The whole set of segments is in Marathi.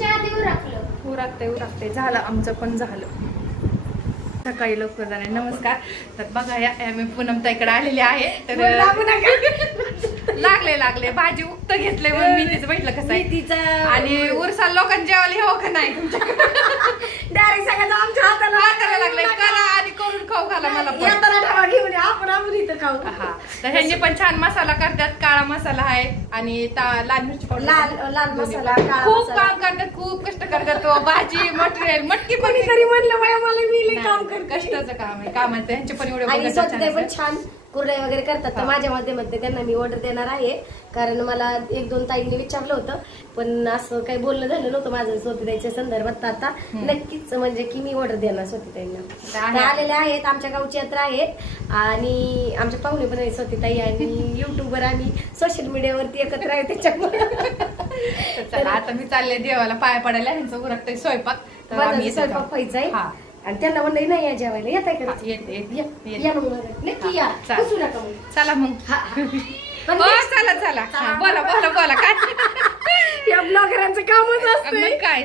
तुमच्या आधी उरकते झालं आमचं पण झालं सकाळी लवकर जाणे. नमस्कार. तर बघा या मी पूनमताईकडे आलेले आहे. तर लागले भाजी उक्त घेतले म्हणून मी तिचं भेटलं कसं आहे तिचं आणि उरसाल लोकांच्या जेवायला हो का नाही डायरेक्ट सगळं आमच्या हाताला लागले करा आणि करून खाऊ घाला मला घेऊन आपण इथं खाऊ. हा तर ह्यांनी पण छान मसाला करतात. काळा मसाला आहे आणि लाल मिरची पावडर लाल मसाला खूप काम करतात खूप कष्ट करतात. तो भाजी मटेरियल मटकी पण घरी म्हणलं मला मी काम कष्टाचं काम आहे कामाचं ह्यांचे पण एवढे पण छान कुरडई वगैरे करतात. तर माझ्या मध्ये त्यांना मी ऑर्डर देणार आहे कारण मला 1-2 ताईंनी विचारलं होतं पण असं काही बोलणं झालं नव्हतं माझं स्वातीताईच्या संदर्भात. आता नक्कीच म्हणजे की मी ऑर्डर देणार स्वातीताईंना. आलेले आहेत आमच्या गावची यात्रा आहे आणि आमच्या पाहुणे पण आहे स्वातीताई आणि युट्यूबवर आम्ही सोशल मीडियावरती एकत्र आहे त्याच्यामुळे. तर आता मी चालले देवाला पाया पडायला ह्यांचं उरकतंय स्वयंपाक स्वयंपाक व्हायचा आहे आणि त्यांना म्हणलं नाही या जेवायला येत आहे का नक्की या चला मग चला बोला काय या ब्लॉगरांचं कामच असतं काय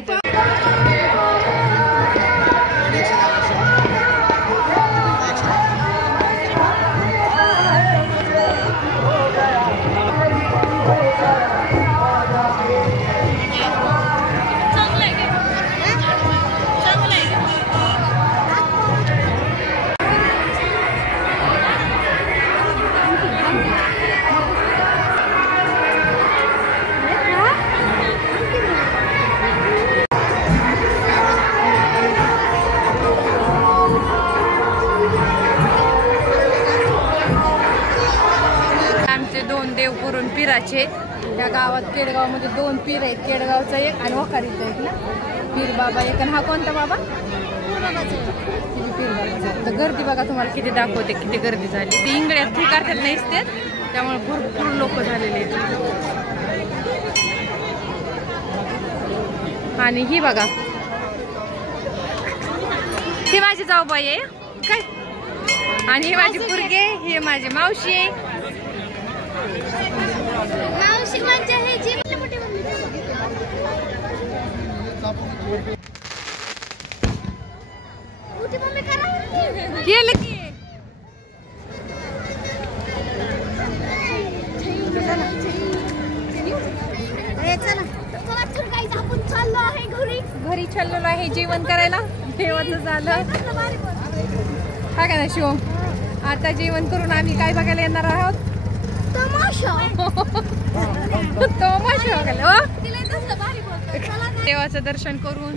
देवपुरून पिराचे त्या गावात केडगाव मध्ये 2 पीर आहेत. केडगावचा एक आणि वखारीचा एक ना पीर बाबा एक. आणि हा कोणता बाबा पीर बाबा. तर गर्दी बघा तुम्हाला किती दाखवते किती गर्दी झाली. ती इंगळ्यात हे करतात नाहीच ते त्यामुळे भरपूर लोक झालेले आहेत. आणि ही बघा ही माझी जाऊबाई आहे काय आणि ही माझी पोरगी ही माझी मावशी आहे. घरी चाललेलो आहे जेवण करायला. देवाचं झालं हा का ना शिवम. आता जेवण करून आम्ही काय बघायला येणार आहोत तमाशा बघायला. देवाचं दर्शन करून